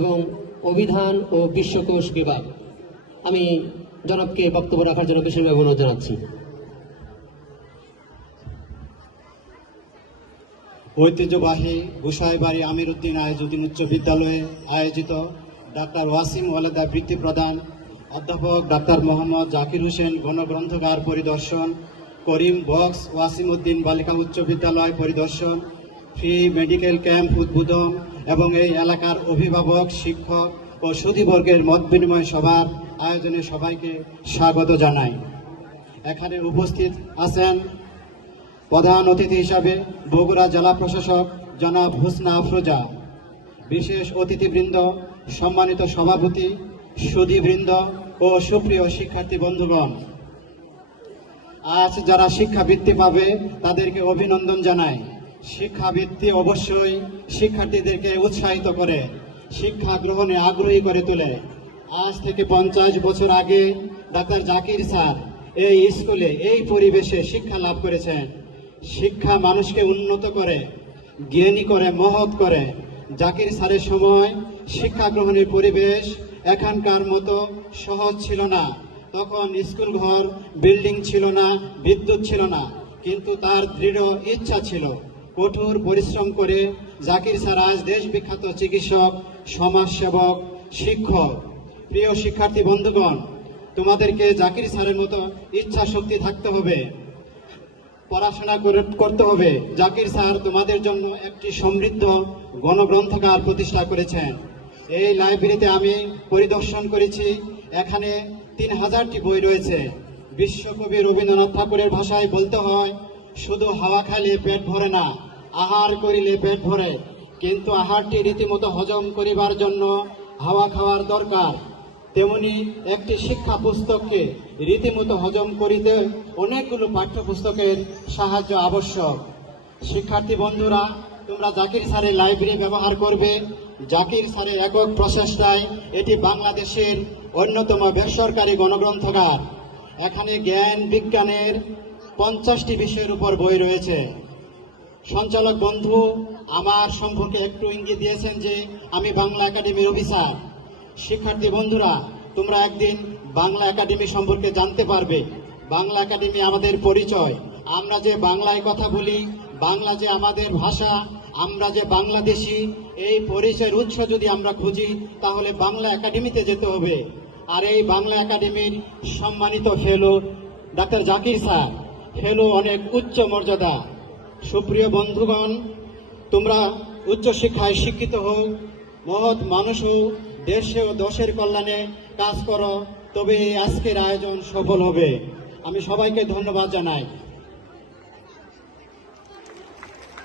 এবং অভিধান ও বিশ্বকোষ বিভাগ। আমি জনাবকে বক্তব্য রাখার জন্য বিশেষভাবে অনুরোধ জানাচ্ছি। ঐতিহ্যবাহী গোসাইবাড়ি আমির উদ্দিন আইজউদ্দিন উচ্চ বিদ্যালয়ে আয়োজিত ডাক্তার ওয়াসিম ওয়ালেদা বৃত্তি প্রদান, অধ্যাপক ডাক্তার মোহাম্মদ জাকির হোসেন গণগ্রন্থাগার পরিদর্শন, করিম বক্স ওয়াসিম উদ্দিন বালিকা উচ্চ বিদ্যালয় পরিদর্শন, ফ্রি মেডিকেল ক্যাম্প উদ্বোধন এবং এই এলাকার অভিভাবক, শিক্ষক ও সুধীবর্গের মত বিনিময় সভার আয়োজনে সবাইকে স্বাগত জানাই। এখানে উপস্থিত আছেন প্রধান অতিথি হিসাবে বগুড়া জেলা প্রশাসক জনাব হোসনা আফরোজা, বিশেষ অতিথিবৃন্দ, সম্মানিত সভাপতি, সুধীবৃন্দ ও সুপ্রিয় শিক্ষার্থী বন্ধুগণ। আজ যারা শিক্ষাবৃত্তি পাবে তাদেরকে অভিনন্দন জানাই। শিক্ষাবৃত্তি অবশ্যই শিক্ষার্থীদেরকে উৎসাহিত করে, শিক্ষা গ্রহণে আগ্রহী করে তোলে। আজ থেকে 50 বছর আগে ডাক্তার জাকির স্যার এই স্কুলে এই পরিবেশে শিক্ষা লাভ করেছেন। শিক্ষা মানুষকে উন্নত করে, জ্ঞানী করে, মহৎ করে। জাকির স্যারের সময় শিক্ষা গ্রহণের পরিবেশ এখানকার মতো সহজ ছিল না। তখন স্কুল ঘর, বিল্ডিং ছিল না, বিদ্যুৎ ছিল না, কিন্তু তার দৃঢ় ইচ্ছা ছিল। কঠোর পরিশ্রম করে জাকির স্যার আজ দেশ বিখ্যাত চিকিৎসক, সমাজসেবক, শিক্ষক। প্রিয় শিক্ষার্থী বন্ধুগণ, তোমাদেরকে জাকির স্যারের মতো ইচ্ছা শক্তি থাকতে হবে, পড়াশোনা করতে হবে। জাকির স্যার তোমাদের জন্য একটি সমৃদ্ধ গণগ্রন্থাগার প্রতিষ্ঠা করেছেন। এই লাইব্রেরিতে আমি পরিদর্শন করেছি, এখানে 3000টি বই রয়েছে। বিশ্বকবি রবীন্দ্রনাথ ঠাকুরের ভাষায় বলতে হয়, শুধু হাওয়া খাইলে পেট ভরে না, আহার করিলে পেট ভরে। কিন্তু আহারটি রীতিমতো হজম করিবার জন্য হাওয়া খাওয়ার দরকার। তেমনি একটি শিক্ষা পুস্তককে রীতিমতো হজম করিতে অনেকগুলো পাঠ্যপুস্তকের সাহায্য আবশ্যক। শিক্ষার্থী বন্ধুরা, তোমরা জাকির স্যারের লাইব্রেরি ব্যবহার করবে। জাকির স্যারের একক প্রচেষ্টায় এটি বাংলাদেশের অন্যতম বেসরকারি গণগ্রন্থাগার। এখানে জ্ঞান বিজ্ঞানের 50টি বিষয়ের উপর বই রয়েছে। সঞ্চালক বন্ধু আমার সম্পর্কে একটু ইঙ্গিত দিয়েছেন যে আমি বাংলা একাডেমির অফিসার। শিক্ষার্থী বন্ধুরা, তোমরা একদিন বাংলা একাডেমি সম্পর্কে জানতে পারবে। বাংলা একাডেমি আমাদের পরিচয়। আমরা যে বাংলায় কথা বলি, বাংলা যে আমাদের ভাষা, আমরা যে বাংলাদেশি, এই পরিচয়ের উৎস যদি আমরা খুঁজি তাহলে বাংলা একাডেমিতে যেতে হবে। আর এই বাংলা একাডেমির সম্মানিত ফেলো ডাক্তার জাকির স্যার, ফেলো অনেক উচ্চ মর্যাদা। সুপ্রিয় বন্ধুগণ, তোমরা উচ্চশিক্ষায় শিক্ষিত হও, মহৎ মানুষ হও, দেশে ও দশের কল্যাণে কাজ করো, তবে এই আজকের আয়োজন সফল হবে। আমি সবাইকে ধন্যবাদ জানাই।